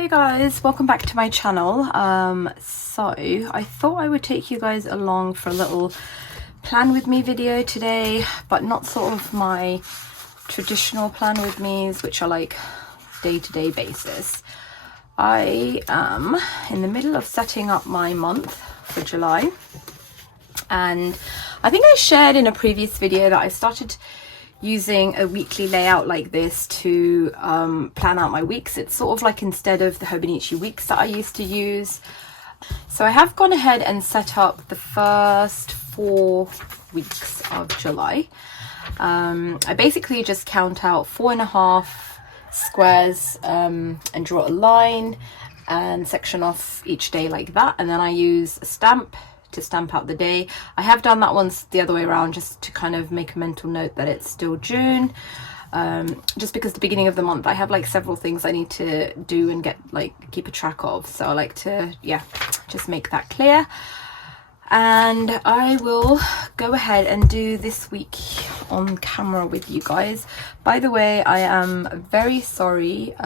Hey guys, welcome back to my channel. So I thought I would take you guys along for a little plan with me video today, but not sort of my traditional plan with me's, which are like day-to-day basis. I am in the middle of setting up my month for July, and I think I shared in a previous video that I started using a weekly layout like this to plan out my weeks. It's sort of like instead of the Hobonichi weeks that I used to use. So I have gone ahead and set up the first 4 weeks of July. I basically just count out 4.5 squares and draw a line and section off each day like that, and then I use a stamp to stamp out the day. I have done that once the other way around just to kind of make a mental note that it's still June, just because the beginning of the month I have like several things I need to do and keep a track of, so I like to just make that clear. And I will go ahead and do this week on camera with you guys. By the way, I am very sorry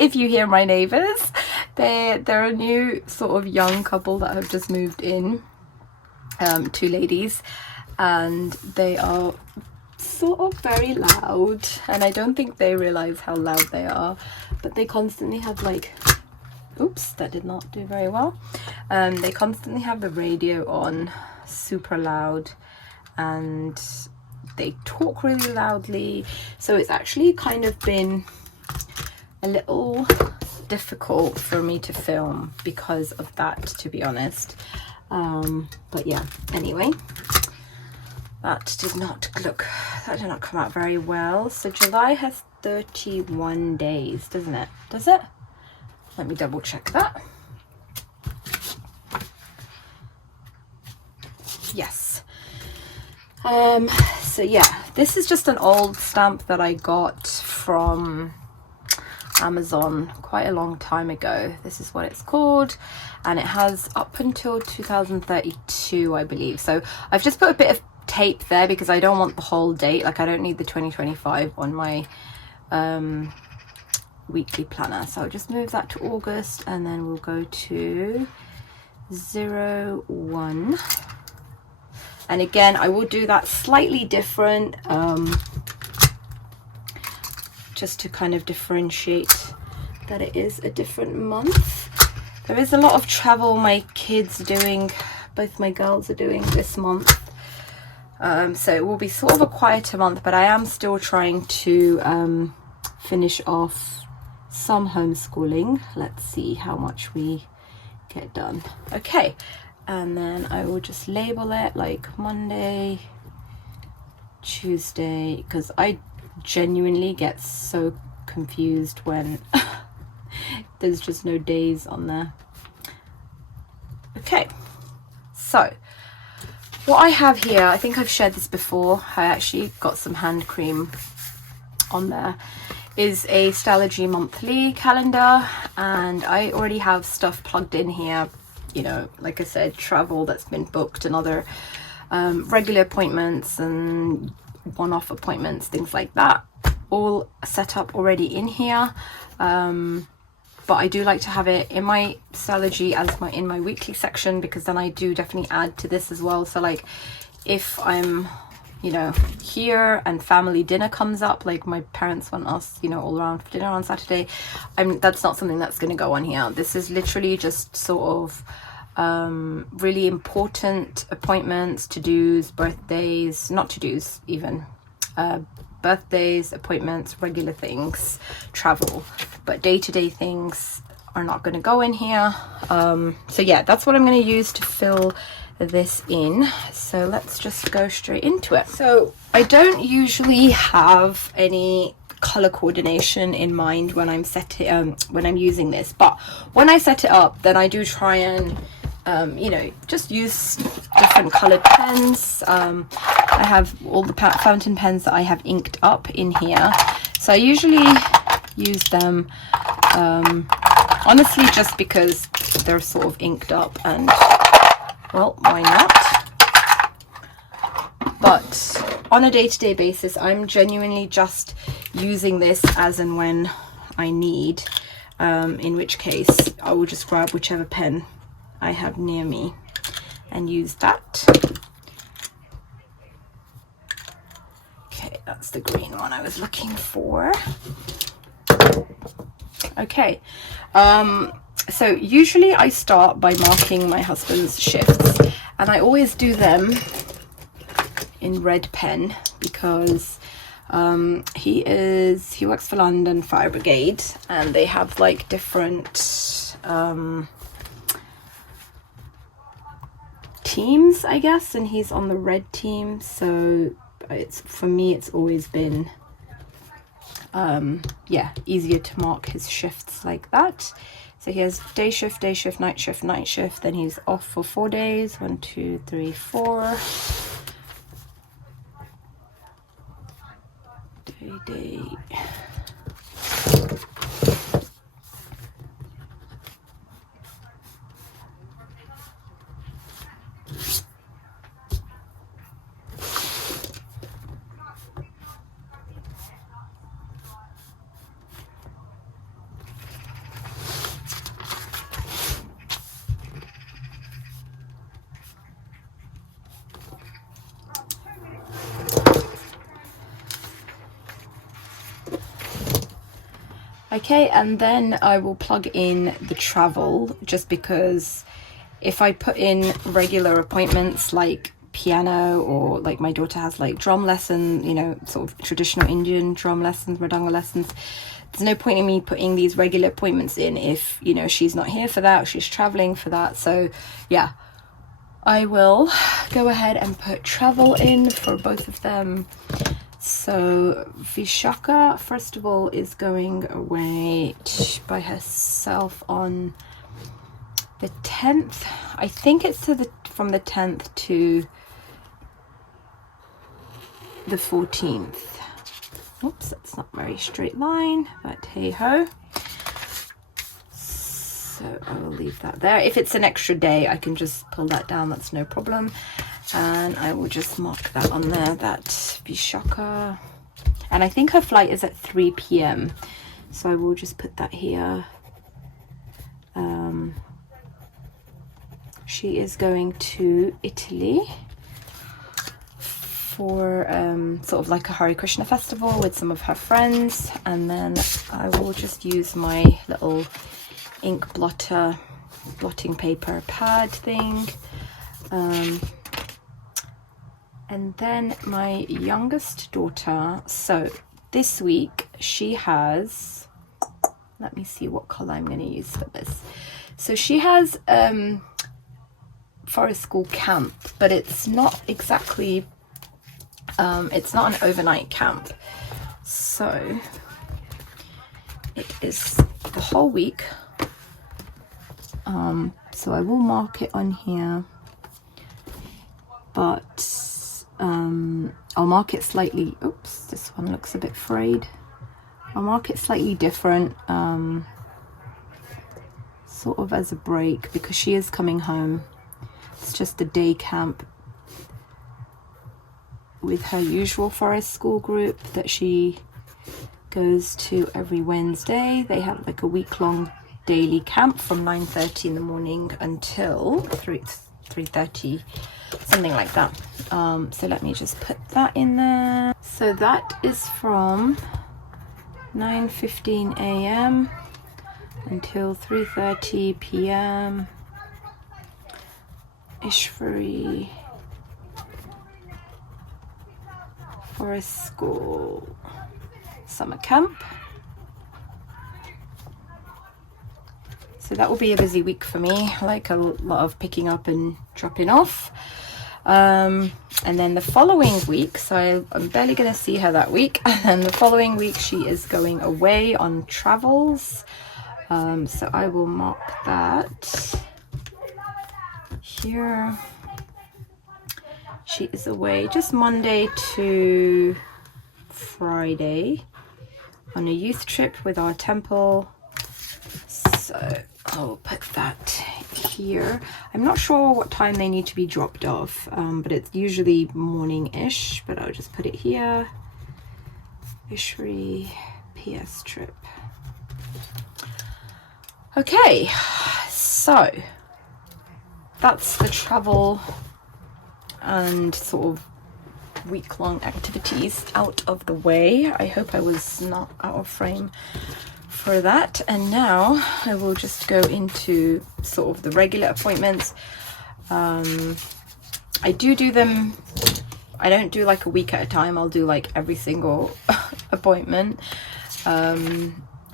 if you hear my neighbors. They're a new sort of young couple that have just moved in, 2 ladies, and they are sort of very loud, and I don't think they realize how loud they are, but they constantly have like, oops, that did not do very well. They constantly have the radio on super loud, and they talk really loudly, so it's actually kind of been a little difficult for me to film because of that, to be honest. But yeah, anyway, that did not come out very well. So July has 31 days, doesn't it? Does it? Let me double check that. Yes. So yeah, this is just an old stamp that I got from Amazon quite a long time ago. This is what it's called, and it has up until 2032, I believe. So I've just put a bit of tape there because I don't want the whole date. Like, I don't need the 2025 on my weekly planner, so I'll just move that to August, and then we'll go to 01. And again, I will do that slightly different, just to kind of differentiate that it is a different month. There is a lot of travel my kids are doing, both my girls are doing this month, so it will be sort of a quieter month, but I am still trying to finish off some homeschooling. Let's see how much we get done. Okay, and then I will just label it like Monday, Tuesday, because I genuinely get so confused when there's just no days on there. Okay, so what I have here, I think I've shared this before, I actually got some hand cream on there, is a Stalogy monthly calendar, and I already have stuff plugged in here, you know, like I said, travel that's been booked and other regular appointments and one-off appointments, things like that, all set up already in here. But I do like to have it in my Stalogy as in my weekly section, because then I do definitely add to this as well. So like if I'm, you know, here and family dinner comes up, like my parents want us, you know, all around for dinner on Saturday, that's not something that's going to go on here. This is literally just sort of really important appointments, to-dos, birthdays, not to-dos even, birthdays, appointments, regular things, travel, but day-to-day things are not going to go in here. So yeah, that's what I'm going to use to fill this in. So let's just go straight into it. So I don't usually have any color coordination in mind when I'm when I'm using this, but when I set it up, then I do try and you know, just use different colored pens. I have all the fountain pens that I have inked up in here, so I usually use them honestly just because they're sort of inked up, and well, why not? But on a day-to-day basis, I'm genuinely just using this as and when I need, in which case I will just grab whichever pen I have near me and use that. Okay, that's the green one I was looking for. Okay, so usually I start by marking my husband's shifts, and I always do them in red pen because he works for London Fire Brigade, and they have like different teams, I guess, and he's on the red team, so for me it's always been yeah, easier to mark his shifts like that. So he has day shift, night shift, then he's off for 4 days. 1, 2, 3, 4. Day. Okay, and then I will plug in the travel, just because if I put in regular appointments like piano, or like my daughter has like drum lesson, you know, sort of traditional Indian drum lessons, mridanga lessons, there's no point in me putting these regular appointments in if, you know, she's not here for that, or she's traveling for that. So yeah, I will go ahead and put travel in for both of them. So Vishaka, first of all, is going away by herself on the 10th. I think it's from the 10th to the 14th. Oops, that's not a very straight line, but hey ho. So I will leave that there. If it's an extra day, I can just pull that down, that's no problem. And I will just mark that on there, that Vishaka. And I think her flight is at 3 p.m. So I will just put that here. She is going to Italy for sort of like a Hare Krishna festival with some of her friends. And then I will just use my little ink blotter, blotting paper pad thing. And then my youngest daughter, so this week she has, let me see what color I'm going to use for this. So she has forest school camp, but it's not exactly, it's not an overnight camp. So it is the whole week. So I will mark it on here, but I'll mark it slightly, oops, this one looks a bit frayed. I'll mark it slightly different, sort of as a break, because she is coming home. It's just a day camp with her usual forest school group that she goes to every Wednesday. They have like a week-long daily camp from 9:30 in the morning until 3:30, something like that. So let me just put that in there. So that is from 9:15 a.m. until 3:30 p.m. Ishvari Forest School summer camp. So that will be a busy week for me, like a lot of picking up and dropping off. And then the following week, so I'm barely going to see her that week, and the following week she is going away on travels. So I will mark that here. She is away just Monday to Friday on a youth trip with our temple. So I'll put that here. I'm not sure what time they need to be dropped off, but it's usually morning-ish, but I'll just put it here. Ishri PS trip. Okay, so that's the travel and sort of week-long activities out of the way. I hope I was not out of frame for that. And now I will just go into sort of the regular appointments. I do them, I don't do like a week at a time. I'll do like every single appointment.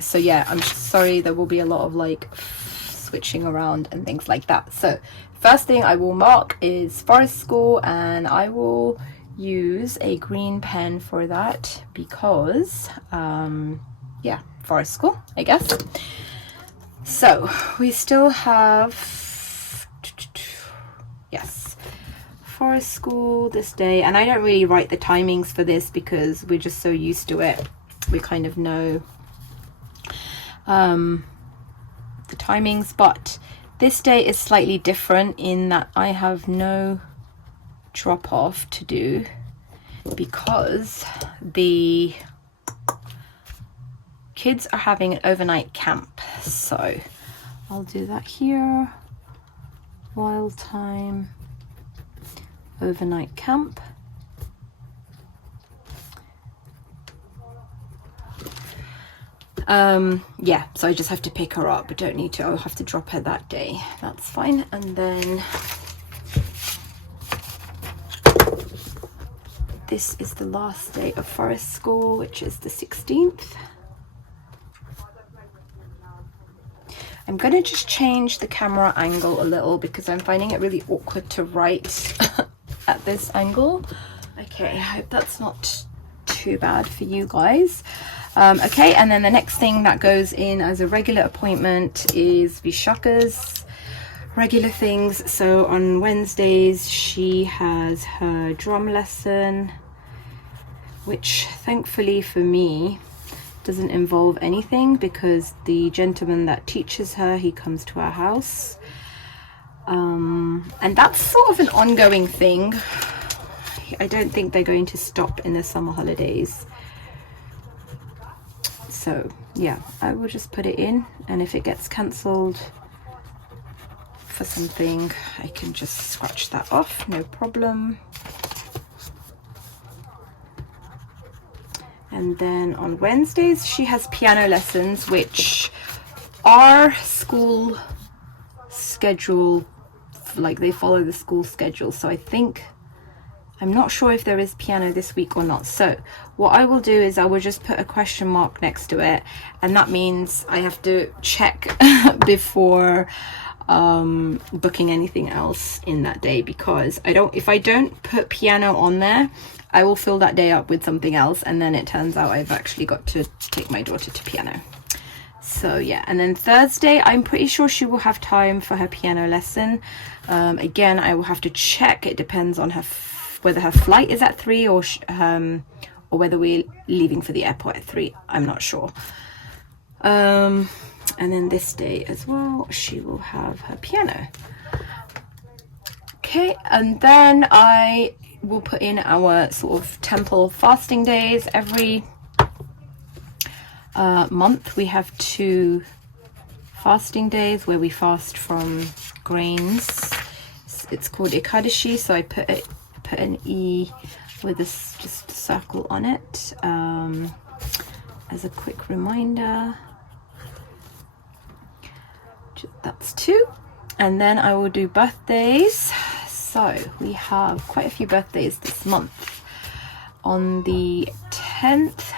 So yeah, I'm sorry, there will be a lot of like switching around and things like that. So first thing I will mark is Forest School, and I will use a green pen for that because yeah, Forest School, I guess. So we still have, yes, Forest School this day, and I don't really write the timings for this because we're just so used to it. We kind of know the timings, but this day is slightly different in that I have no drop off to do because the kids are having an overnight camp. So I'll do that here. Wild time overnight camp. Yeah, so I just have to pick her up, but don't need to. I'll have to drop her that day. That's fine. And then this is the last day of Forest School, which is the 16th. I'm going to just change the camera angle a little because I'm finding it really awkward to write at this angle. Okay, I hope that's not too bad for you guys. Okay, and then the next thing that goes in as a regular appointment is Vishaka's regular things. So on Wednesdays she has her drum lesson, which thankfully for me doesn't involve anything because the gentleman that teaches her, he comes to our house, and that's sort of an ongoing thing. I don't think they're going to stop in the summer holidays. So yeah, I will just put it in, and if it gets cancelled for something, I can just scratch that off, no problem. And then on Wednesdays she has piano lessons, which are school schedule, like they follow the school schedule. So I think, I'm not sure if there is piano this week or not. So what I will do is I will just put a question mark next to it, and that means I have to check before booking anything else in that day, because if I don't put piano on there, I will fill that day up with something else, and then it turns out I've actually got to take my daughter to piano. So yeah, and then Thursday I'm pretty sure she will have time for her piano lesson. Again, I will have to check. It depends on her whether her flight is at 3 or whether we're leaving for the airport at 3. I'm not sure. And then this day as well, she will have her piano. Okay, and then I will put in our sort of temple fasting days. Every month we have 2 fasting days where we fast from grains. It's called Ekadashi, so I put an E with this just a circle on it as a quick reminder. That's 2. And then I will do birthdays. So we have quite a few birthdays this month. On the 10th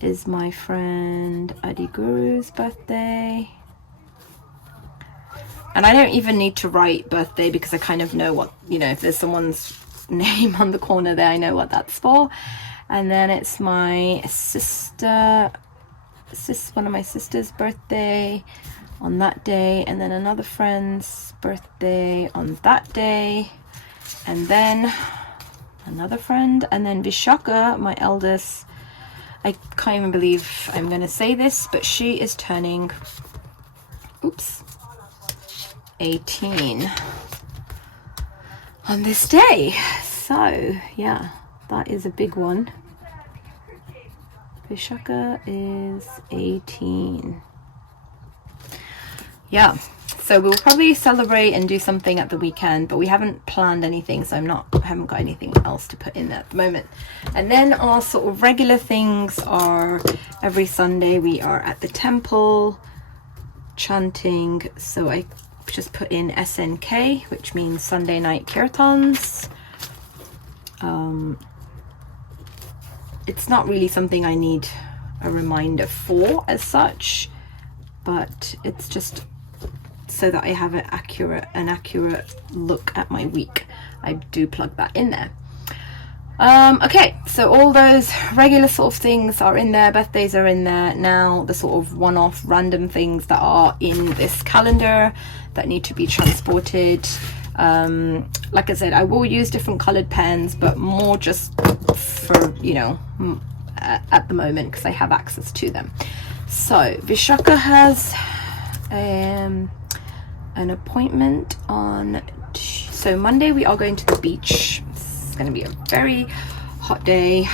is my friend Adiguru's birthday. And I don't even need to write birthday because I kind of know what, you know, if there's someone's name on the corner there, I know what that's for. And then it's my one of my sister's birthday on that day, and then another friend's birthday on that day, and then another friend, and then Vishaka, my eldest, I can't even believe I'm going to say this, but she is turning 18 on this day. So yeah, that is a big one. Vishaka is 18. Yeah, so we'll probably celebrate and do something at the weekend, but we haven't planned anything, so I haven't got anything else to put in there at the moment. And then our sort of regular things are every Sunday we are at the temple chanting, so I just put in SNK, which means Sunday night kirtans. It's not really something I need a reminder for as such, but it's just so that I have an accurate look at my week. I do plug that in there. Okay, so all those regular sort of things are in there, birthdays are in there. Now the sort of one-off random things that are in this calendar that need to be transported. Like I said, I will use different colored pens, but more just for, you know, at the moment, because I have access to them. So Vishaka has an appointment on, so Monday we are going to the beach. It's going to be a very hot day,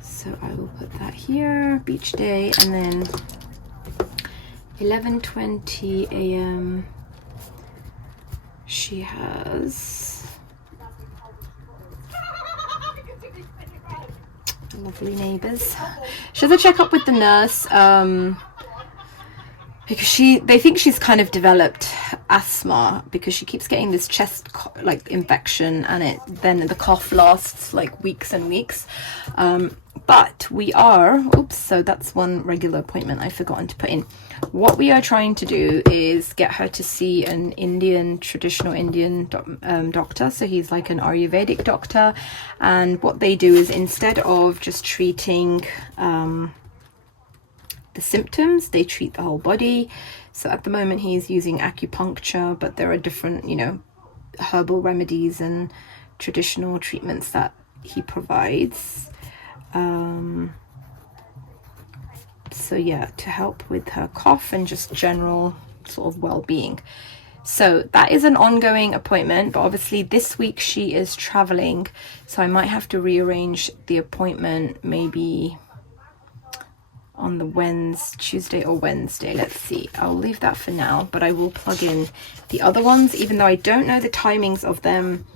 so I will put that here, beach day. And then 11:20 a.m. she has lovely neighbors. She has a checkup with the nurse, because they think she's kind of developed asthma, because she keeps getting this chest like infection, and then the cough lasts like weeks and weeks. But we are, so that's one regular appointment I've forgotten to put in. What we are trying to do is get her to see an traditional Indian doctor. So he's like an Ayurvedic doctor, and what they do is, instead of just treating the symptoms, they treat the whole body. So at the moment he's using acupuncture, but there are different, you know, herbal remedies and traditional treatments that he provides. So yeah, to help with her cough and just general sort of well-being. So that is an ongoing appointment, but obviously this week she is traveling, so I might have to rearrange the appointment maybe on the Tuesday or Wednesday. Let's see, I'll leave that for now, but I will plug in the other ones, even though I don't know the timings of them.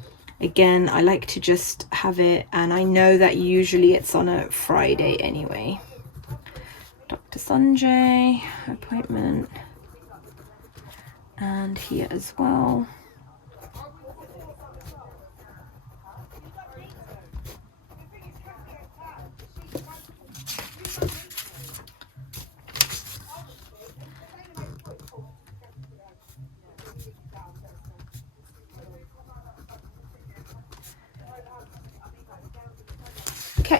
Again, I like to just have it, and I know that usually it's on a Friday anyway. Dr. Sanjay appointment, and here as well. Okay,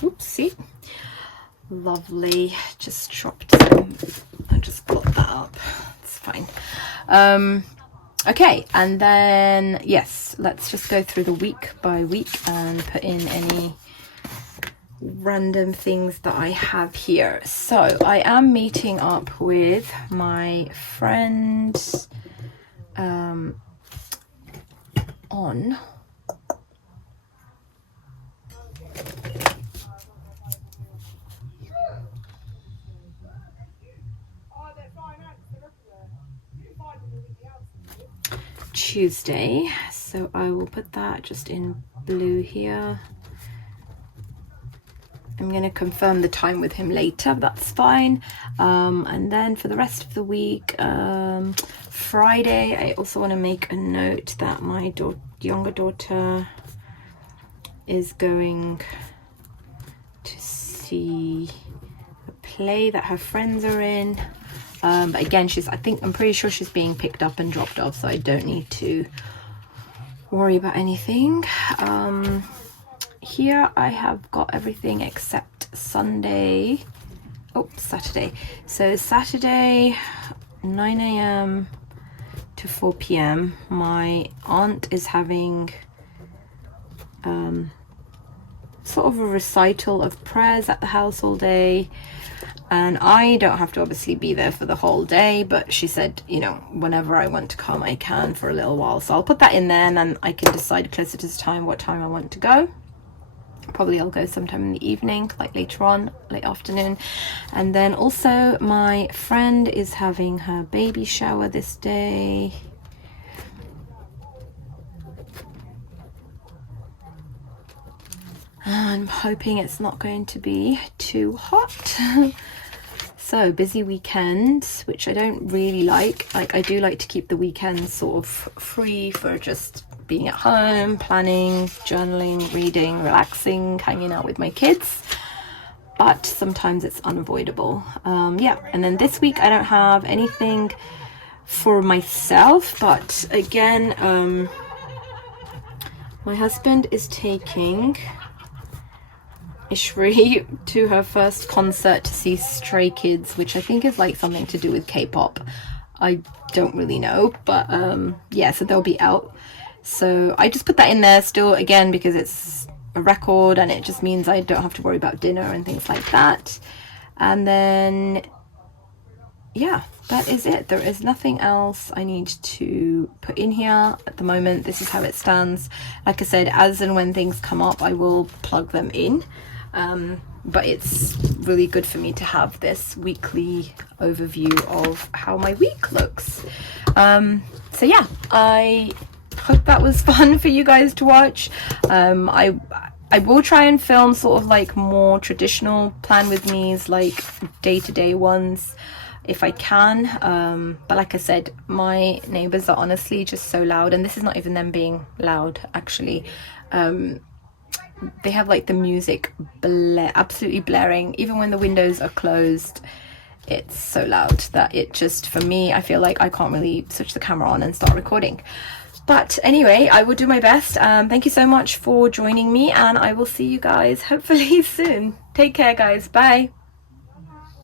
oopsie. Lovely, just dropped some. I just got that up, it's fine. Okay, and then yes, let's just go through the week by week and put in any random things that I have here. So I am meeting up with my friend on Tuesday, so I will put that just in blue here. I'm going to confirm the time with him later, that's fine. And then for the rest of the week, Friday, I also want to make a note that my younger daughter is going to see a play that her friends are in. But again, I'm pretty sure she's being picked up and dropped off, so I don't need to worry about anything. Here I have got everything except Saturday. So Saturday, 9 a.m. to 4 p.m. my aunt is having sort of a recital of prayers at the house all day. And I don't have to obviously be there for the whole day, but she said, you know, whenever I want to come, I can for a little while. So I'll put that in there, and then I can decide closer to the time what time I want to go. Probably I'll go sometime in the evening, like later on, late afternoon. And then also my friend is having her baby shower this day. I'm hoping it's not going to be too hot. So busy weekend, which I don't really like. I do like to keep the weekends sort of free for just being at home, planning, journaling, reading, relaxing, hanging out with my kids. But sometimes it's unavoidable. Yeah, and then this week I don't have anything for myself, but again, my husband is taking Ishri to her first concert to see Stray Kids, which I think is like something to do with K-pop. I don't really know, but yeah, so they'll be out. So I just put that in there still, again, because it's a record and it just means I don't have to worry about dinner and things like that. And then yeah, that is it. There is nothing else I need to put in here at the moment. This is how it stands. Like I said, as and when things come up, I will plug them in. But it's really good for me to have this weekly overview of how my week looks. So yeah, I hope that was fun for you guys to watch. I will try and film sort of like more traditional plan with me's, like day-to-day ones, if I can. But like I said, my neighbors are honestly just so loud, and this is not even them being loud actually. They have like the music absolutely blaring, even when the windows are closed. It's so loud that it just, for me, I feel like I can't really switch the camera on and start recording. But anyway, I will do my best. Thank you so much for joining me, and I will see you guys hopefully soon. Take care, guys. Bye.